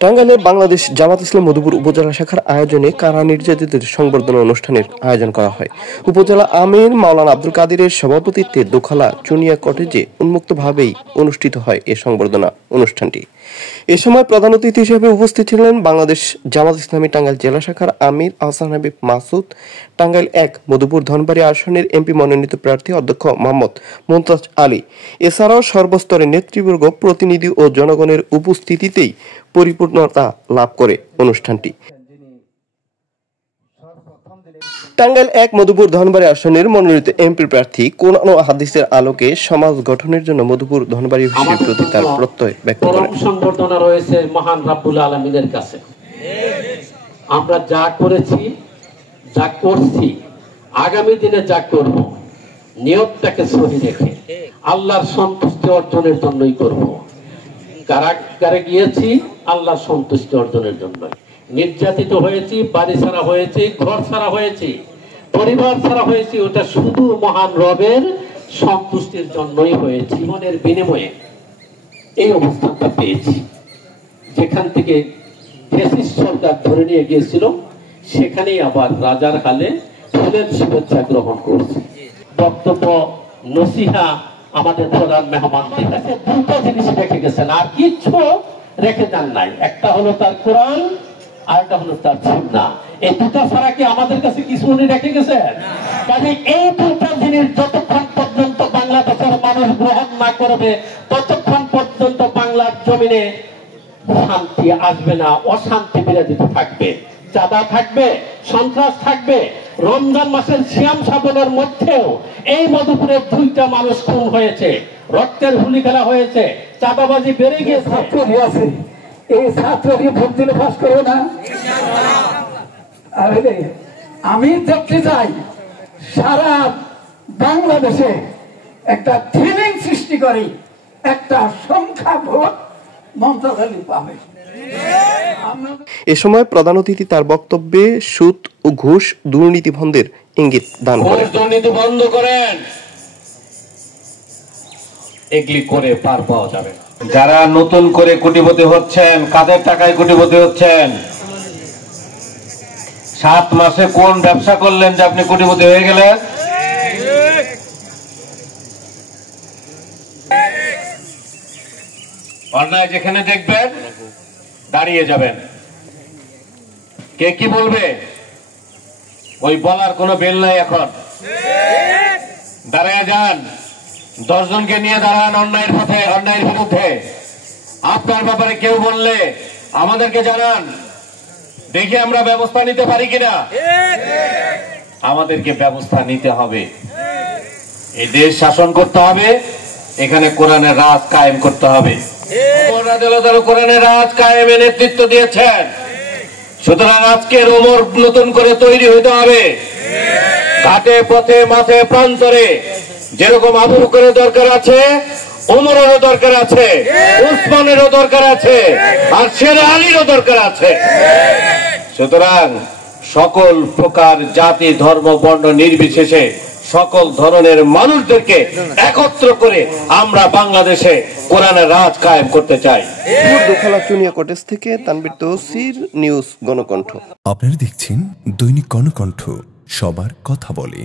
টাঙ্গাইলে বাংলাদেশ জামাত ইসলাম মধুপুর উপজেলা শাখার আয়োজনে কারা নির্যাতিতদের সংবর্ধনা অনুষ্ঠানের আয়োজন করা হয়। উপজেলা আমির মাওলানা আব্দুল কাদিরের সভাপতিত্বে দোখালা চুনিয়া কটেজে উন্মুক্তভাবেই অনুষ্ঠিত হয় এ সংবর্ধনা অনুষ্ঠানটি। এ সময় প্রধান অতিথি হিসেবে উপস্থিত ছিলেন বাংলাদেশ জামাত ইসলামী টাঙ্গাইল জেলা শাখার আমির আহসান হাবিব মাসুদ, টাঙ্গাইল ১ মধুপুর ধনবাড়ী আসনের এমপি মনোনীত প্রার্থী অধ্যক্ষ মোহাম্মদ মুমতাজ আলী। এছাড়াও সর্বস্তরের নেতৃবর্গ, প্রতিনিধি ও জনগণের উপস্থিতিতেই পরিপূর্ণতা লাভ করে অনুষ্ঠানটি। টাঙ্গাইল ১ মধুপুর ধনবাড়ী আসনের মনোনীত এমপি প্রার্থী কোরআন ও হাদিসের আলোকে সমাজ গঠনের জন্য মধুপুর ধনবাড়ীবাসীর প্রতি তার প্রত্যয় ব্যক্ত করেন। সংবর্ধনা রয়েছে মহান রাব্বুল আলামিনের কাছে। আমরা যা করেছি, যা করছি, আগামী দিনে যা করব, নিয়তটাকে সহি রেখে আল্লাহর সন্তুষ্টি অর্জনের জন্যই করব। কারাগারে গিয়েছি আল্লাহর সন্তুষ্টি অর্জনের জন্য। নির্যাতিত হয়েছি, বাড়ি ছাড়া হয়েছি, ঘর ছাড়া হয়েছি, পরিবার ছাড়া হয়েছি, ওটা শুধু মহান রবের সন্তুষ্টির জন্যই হয়েছে। জীবনের বিনিময়ে এই অবস্থানটা পেয়েছি। যেখান থেকে ফ্যাসিস্ট সরকার ধরে নিয়ে গিয়েছিল, সেখানেই আবার রাজার হালে ফুলের শুভেচ্ছা গ্রহণ করছি। বক্তব্য নসিহা আমাদের প্রধান মেহমানদের কাছে দুটো জিনিস রেখে গেছেন, আর কিচ্ছু রেখে যান নাই। একটা হলো তার কোরআন, আর একটা হলো তার সুন্নাহ। এই দুটো ছাড়া কি আমাদের কাছে কিছু উনি রেখে গেছেন? কাজে এই দুটো জিনিস যতক্ষণ পর্যন্ত বাংলাদেশের মানুষ গ্রহণ না করবে, ততক্ষণ পর্যন্ত বাংলার জমিনে শান্তি আসবে না, অশান্তি বিরাজিত থাকবে, চাঁদা থাকবে, সন্ত্রাস থাকবে। রমজান মাসের সিয়াম সাধনের মধ্যেও এই মধুপুরে 2টা মানুষ খুন হয়েছে, রক্তের হুলি খেলা হয়েছে, চাঁদাবাজি বেড়ে গিয়েছে। এই ছাত্রকে ভোট দিলে পাস করবে না। আমি দেখতে চাই সারা বাংলাদেশে একটা থিলিং সৃষ্টি করি, একটা সংখ্যা ভোট মুমতাজ আলী পাবে। এ সময় প্রধান অতিথি তার বক্তব্যে সুদ ও ঘুষ দুর্নীতি বন্ধের ইঙ্গিত দান করেন। দুর্নীতি বন্ধ করেন, এগুলি করে পার পাওয়া যাবে। যারা নতুন করে কোটিপতি হচ্ছেন, কাদের টাকায় কোটিপতি হচ্ছেন? 7 মাসে কোন ব্যবসা করলেন যে আপনি কোটিপতি হয়ে গেলেন? অন্যায় যেখানে দেখবেন দাঁড়িয়ে যাবেন। কে কি বলবে ওই বলার কোনো বেল নাই। এখন দাঁড়িয়ে যান, 10 জনকে নিয়ে দাঁড়ান অন্যায়ের পথে, অন্যায়ের বিরুদ্ধে। আপনার ব্যাপারে কেউ বললে আমাদেরকে জানান, দেখি আমরা ব্যবস্থা নিতে পারি কিনা। আমাদেরকে ব্যবস্থা নিতে হবে, এই দেশ শাসন করতে হবে, এখানে কোরআনের রাজ কায়েম করতে হবে। কোরআনের রাজ কায়েমে নেতৃত্ব দিয়েছেন, সুতরাং আজকের ওমর নতুন করে তৈরি হতে হবে। ঘাটে পথে মাঠে প্রান্তরে যেরকম আবু বকরের দরকার আছে, ওমরেরও দরকার আছে, উসমানেরও দরকার আছে, আর শের আলীরও দরকার আছে। সুতরাং সকল প্রকার জাতি ধর্ম বর্ণ নির্বিশেষে সকল ধরনের মানুষদেরকে একত্র করে আমরা বাংলাদেশে কোরআনের রাজ কায়েম করতে চাই। দোখালা চুনিয়া কটেজ থেকে তানভীর তৌসির, নিউজ গণকণ্ঠ। আপনারা দেখছেন দৈনিক গণকণ্ঠ, সবার কথা বলে।